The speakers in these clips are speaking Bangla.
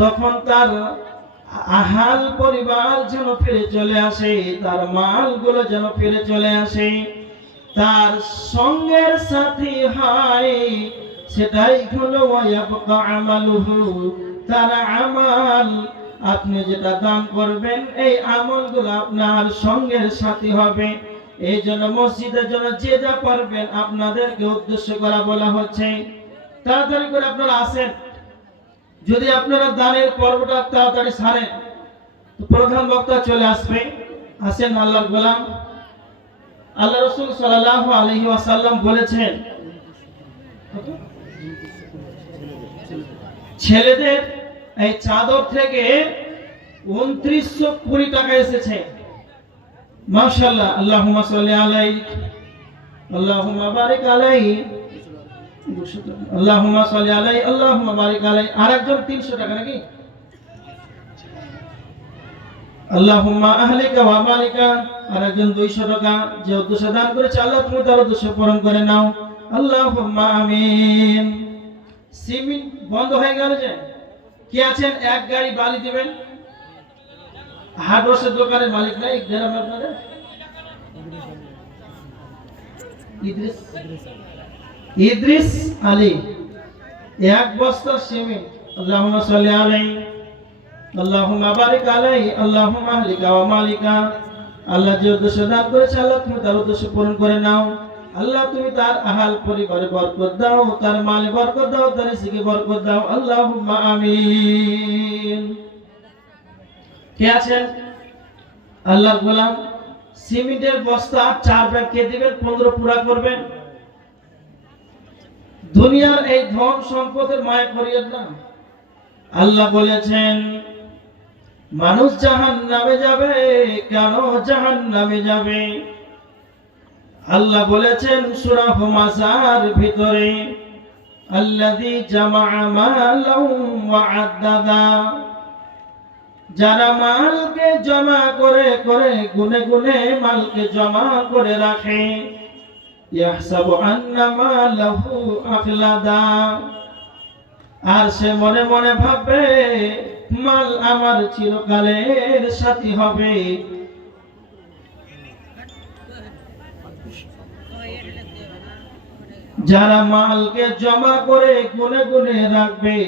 তখন তার আহাল পরিবার যেন ফিরে চলে আসে, তার মালগুলো যেন ফিরে চলে আসে। তার সঙ্গের সাথী হয়, সেটাই হলো আমালুহু। তার আমাল, আপনি যেটা দান করবেন, এই আমলগুলো আপনার সঙ্গের সাথী হবে। এই জন্য মসজিদের জন্য যে যা পারবেন আপনাদেরকে উদ্দেশ্য করা বলা হচ্ছে। তাড়াতাড়ি করে আপনারা আসেন। যদি আপনারা দানের পর্বটা তাড়াতাড়ি সারেন প্রধান বক্তা চলে আসবে। আসেন আল্লাহর গোলাম। আল্লাহ রসুল সাল্লাহ আলহি ওয়াসাল্লাম বলেছেন, ছেলেদের এই চাদর থেকে উনত্রিশশো কুড়ি টাকা এসেছে। মাশাল্লাহ সাল্লি আলাই আল্লাহুম্মা বারিক আলাই আল্লাহুম্মা সাল্লি আলাই আল্লাহুম্মা বারিক আলাই আরেকজন 300 টাকা নাকি? আল্লাহুম্মা আহলিকা ওয়া মালিকা। আরেকজন 200 টাকা যে উদ্দেশ্য দান করেছে, আল্লাহ তুমি তার উদ্দেশ্য পূরণ করে নাও। আল্লাহুম্মা আমিন। সিমেন্ট বন্ধ হয়ে গেল যে। কি আছেন? এক গাড়ি বালি দিবেন। হার্ডওয়ার্সের দোকানের মালিক নাই। গ্রামে ইদ্রিস। ইদ্রিস আলী, এক বস্তা সিমেন্ট। আল্লাহুম্মা সাল্লি আলাইহি, আল্লাহুম্মা বারিক আলাইহি, আল্লাহুম্মা আহলিকা ওয়া মালিকা। আল্লাহ যে উদ্দেশ্য দান করেছে, আল্লাহ তুমি তার উদ্দেশ্য পূরণ করে নাও। আল্লাহ তুমি তার আহাল পরিবারে বরকত দাও, তার মালে বরকত দাও, তার সিকে বরকত দাও। আল্লাহুম্মা আমিন। কে আছেন? আল্লাহর গোলাম, সিমেন্টের বস্তা চার ব্যাগ কে দিবেন? পনেরো পুরা করবেন। দুনিয়ার এই ধন সম্পদের মায় করিয়েন না। আল্লাহ বলেছেন, মানুষ জাহান নামে যাবে, কেন জাহান নামে যাবে? আল্লাহ বলেছেন, সূরা হুমাজার ভিতরে, আল্লাযী জামা ওয়া যারা মালকে জমা করে করে গুনে গুনে মালকে জমা করে রাখে ইয়াহসাবু আন্না মালাহু আখলাদা আর সে মনে মনে ভাববে, মাল আমার চিরকালের সাথী হবে। যারা মালকে জমা করে গুনে গুনে রাখবে,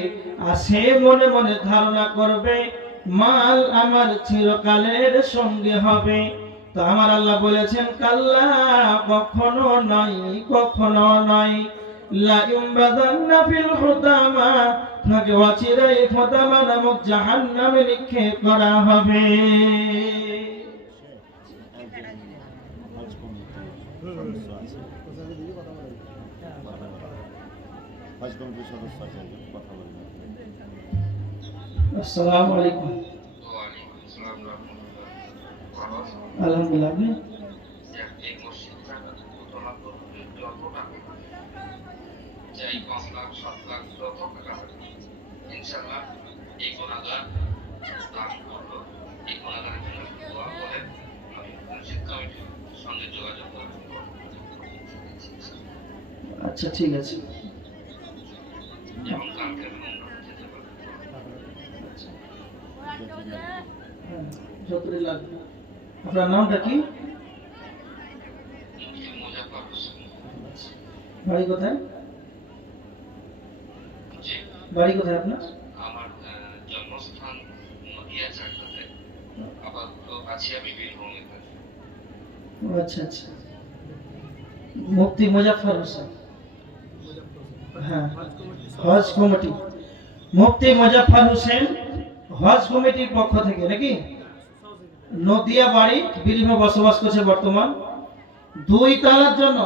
আর সে মনে মনে ধারণা করবে, মাল আমার চিরকালের সঙ্গে হবে। তো আমার আল্লাহ বলেছেন কাল্লা কখনো নয় কখনো নয়। তাকে অচিরাই হুতামা নামক নিক্ষেপ করা হবে। আসসালামু আলাইকুম ওয়ালাইকুম আসসালাম রাহমাতুল্লাহ। ভালো আছেন? আলহামদুলিল্লাহ। আপনি সঙ্গে যোগাযোগ করব। আচ্ছা ঠিক আছে। এবং কালকে যেতে লাগবে। আপনার নামটা কি মুফতি মুজাফফর হোসেন। আচ্ছা। বাড়ি কোথায় জি, বাড়ি কোথায় আপনার আমার আহ, জন্মস্থান নদিয়া চাকদাতে আপাতত আছি আমি বীরভূমিতে ও আচ্ছা আচ্ছা মুফতি মুজাফর হোসেন হ্যাঁ হজ কমিটি মুফতি মুজাফর হোসেন হজ কমিটির পক্ষ থেকে নাকি? নদিয়া বাড়ি বীরভূমে বসবাস করছে বর্তমান। দুই তালার জন্য,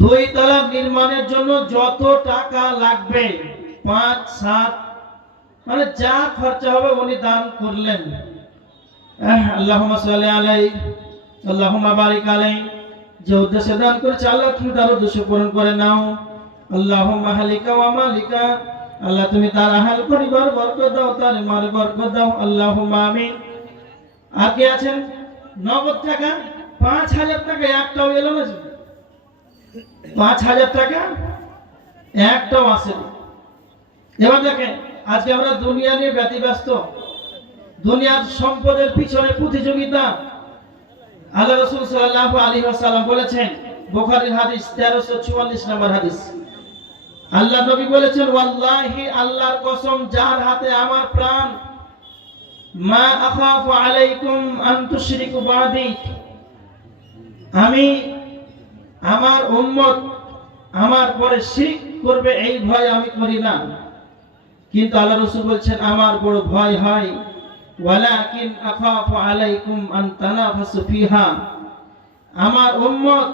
দুই তালা নির্মাণের জন্য যত টাকা লাগবে, পাঁচ, সাত মানে যা খরচা হবে উনি দান করলেন। সাল্লি আলাই আলাই যে দান করেছে, আল্লাহ তুমি তার করে নাও। আল্লাহুম্মা হালিকা ওয়া মালিকা, আল্লাহ তুমি তার দাও তার দাও, আল্লাহুম্মা আমিন। কে আছেন নগদ টাকা, পাঁচ হাজার টাকা, একটাও এলো না পাঁচ হাজার টাকা, একটাও আসেনি। এবার দেখেন, আজকে আমরা দুনিয়া নিয়ে ব্যতিব্যস্ত। দুনিয়ার সম্পদের পিছনে প্রতিযোগিতা। আল্লাহ রসুল সাল্লাহ আলী সাল্লাম বলেছেন, বোখারির হাদিস তেরোশো চুয়াল্লিশ নম্বর হাদিস। আল্লাহ নবী বলেছেন, ওয়াল্লাহি, আল্লাহর কসম, যার হাতে আমার প্রাণ মা আখাফু আলাইকুম আন তুশরিকু বাদি। আমি, আমার উম্মত আমার পরে শিরক করবে, এই ভয় আমি করি না। কিন্তু আল্লাহ রসুল বলছেন, আমার বড় ভয় হয়, ওয়ালাকিন আখাফু আলাইকুম আন তানাফাসু ফিহা। আমার উম্মত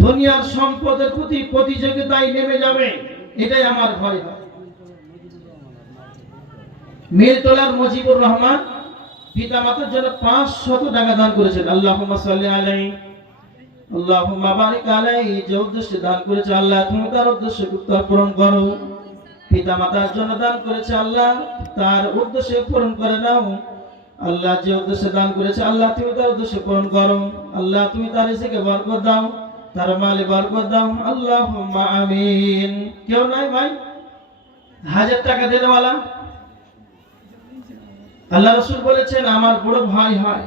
দুনিয়ার সম্পদের প্রতি প্রতিযোগিতায় নেমে যাবে, এটাই আমার ভয় হয়। মিরতলার মুজিবুর রহমান পিতা মাতার জন্য পাঁচ শত টাকা দান করেছেন। আল্লাহ আলাই আল্লাহ বারিক আলাই যে উদ্দেশ্যে দান করেছে আল্লাহ, তুমি তার উদ্দেশ্যে উত্তর পূরণ করো। পিতা মাতার জন্য দান করেছে আল্লাহ, তার উদ্দেশ্যে পূরণ করে নাও। আল্লাহ যে উদ্দেশ্যে দান করেছে আল্লাহ, তুমি তার উদ্দেশ্যে পূরণ করো। আল্লাহ, তুমি তার রিজিকে বরকত দাও, তার মালে বরকত দাও। আল্লাহ আমিন। কেউ নাই ভাই? হাজার টাকা দেনেওয়ালা? আল্লাহ রসুল বলেছেন, আমার বড় ভয় হয়।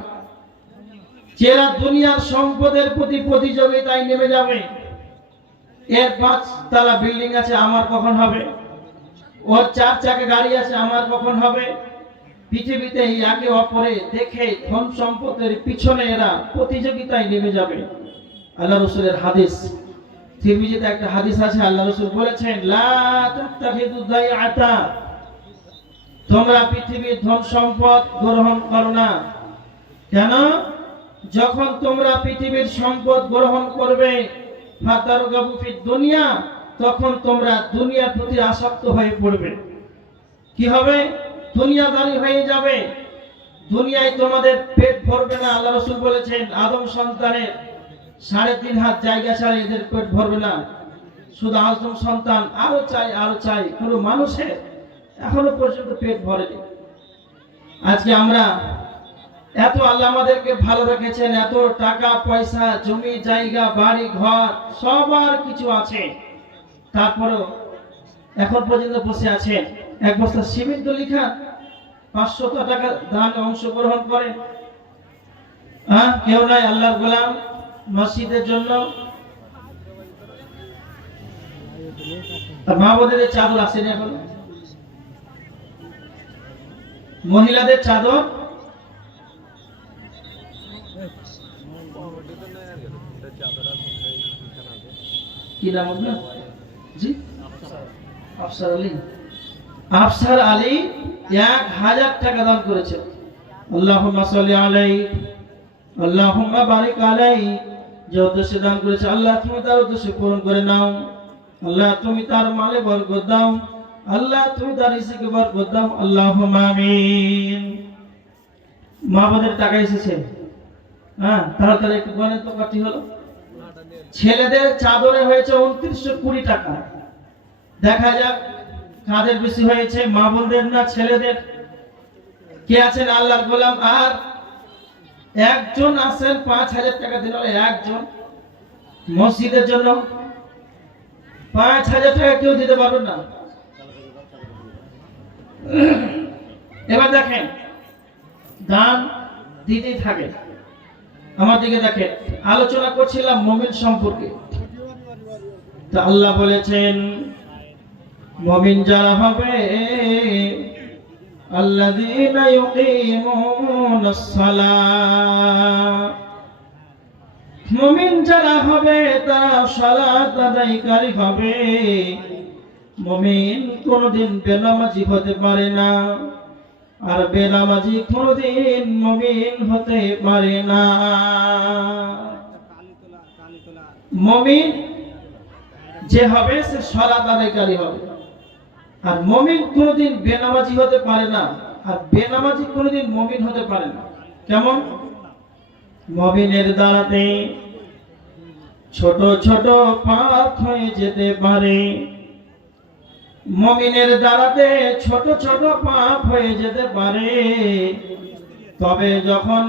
যারা দুনিয়ার সম্পদের প্রতি প্রতিযোগিতায় নেমে যাবে, এর পাঁচ তালা বিল্ডিং আছে, আমার কখন হবে? ওর চার চাকা গাড়ি আছে, আমার কখন হবে? পৃথিবীতে এই একে অপরে দেখে ধন সম্পদের পিছনে এরা প্রতিযোগিতায় নেমে যাবে। আল্লাহ রসুলের হাদিস। তিরমিজিতে একটা হাদিস আছে, আল্লাহ রসুল বলেছেন, লা তোমরা পৃথিবীর ধন সম্পদ গ্রহণ করো না। কেন? যখন তোমরা পৃথিবীর সম্পদ গ্রহণ করবে দুনিয়া, তখন তোমরা দুনিয়ার প্রতি আসক্ত হয়ে পড়বে। কি হবে? দুনিয়াদারি হয়ে যাবে। দুনিয়ায় তোমাদের পেট ভরবে না, আল্লাহ রসুল বলেছেন, আদম সন্তানের সাড়ে তিন হাত জায়গা ছাড়া এদের পেট ভরবে না। শুধু আদম সন্তান, আরও চাই আরও চাই, কোনো মানুষের এখনও পর্যন্ত পেট ভরেনি। আজকে আমরা এত আল্লাহ আমাদেরকে ভালো রেখেছেন, এত টাকা, পয়সা, জমি, জায়গা, বাড়ি, ঘর, সবার কিছু আছে। তারপরেও এখন পর্যন্ত বসে আছেন। এক বস্তা সিমেন্ট লিখা পাঁচশো টাকা দান অংশগ্রহণ করেন। হ্যাঁ কেউ নাই আল্লাহর গোলাম মসজিদের জন্য। মা বোনদের চাদর আসেনি এখন? মহিলাদের চাদর? কি নাম আপনার? জি? আফসার আলী। আফসার আলী এক হাজার টাকা দান করেছে। আলাই বারিক দান করেছে, আল্লাহ তুমি তার করে নাও। আল্লাহ তুমি তার মালে বরকত দাও। আল্লাহ তুমি তার রিজিকে দাও, আল্লাহুম্মা আমিন। মা বোনের টাকা এসেছে। হ্যাঁ তাড়াতাড়ি একটু বলেন তো কটি হলো। ছেলেদের চাদরে হয়েছে উনত্রিশশো কুড়ি টাকা। দেখা যাক কাদের বেশি হয়েছে মা বোনদের না ছেলেদের? কে আছেন আল্লাহর গোলাম? আর একজন আছেন পাঁচ হাজার টাকা দিল একজন মসজিদের জন্য। পাঁচ হাজার টাকা কেউ দিতে পারবেন না। এবার দেখেন দান দিতেই থাকে। আমার দিকে দেখেন, আলোচনা করছিলাম মমিন সম্পর্কে। তা আল্লাহ বলেছেন, মমিন যারা হবে, আল্লাযীনা ইউকিমুনাস যারা হবে তারা সালাত আদায়কারী হবে। মুমিন কোনোদিন বেনামাজি হতে পারে না। আর বেনামাজি কোনোদিন মমিন হতে পারে না। মমিন যে হবে, সে সালাত আদায়কারী হবে। আর মমিন কোনোদিন বেনামাজি হতে পারে না। আর বেনামাজি কোনোদিন মমিন হতে পারে না। কেমন? মমিনের দ্বারাতে ছোট ছোট পাপ হয়ে যেতে পারে। মমিনের দ্বারাতে ছোট ছোট পাপ হয়ে যেতে পারে। তবে যখন